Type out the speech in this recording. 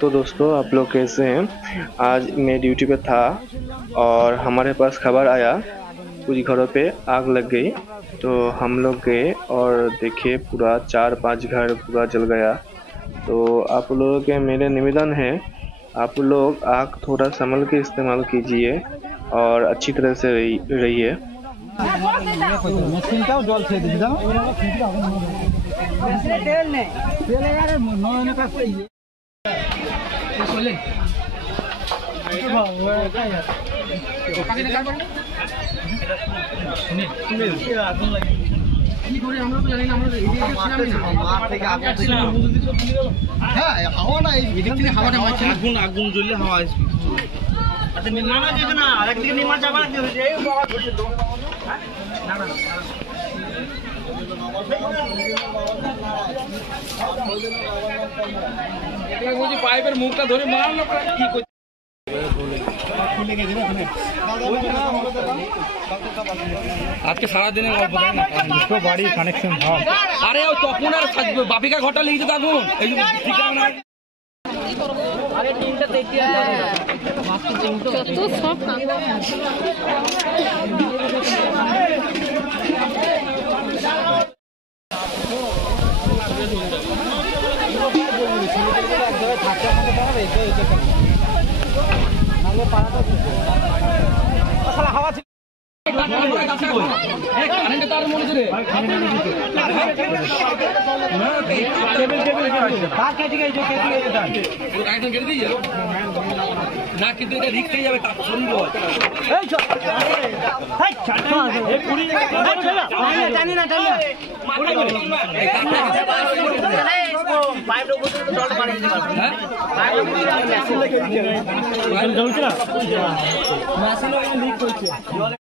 तो दोस्तों आप लोग कैसे हैं। आज मैं ड्यूटी पे था और हमारे पास खबर आया कुछ घरों पे आग लग गई। तो हम लोग गए और देखे पूरा 4-5 घर पूरा जल गया। तो आप लोगों के मेरे निवेदन है, आप लोग आग थोड़ा संभल के इस्तेमाल कीजिए और अच्छी तरह से रहिए। পাইপের মুখটা ধরে মারলো কি আজকে সারাদিনের গল্প দুটো বাড়ি কানেকশন হয়। আরে ওই তখন আর বাপিকা ঘরটা লিখতে থাকুন এই ঠিকানা আরে তিনটা দেখতে যত সব হাওয়া না কিন্তু এটা রিস্ক হয়ে যাবে জানি না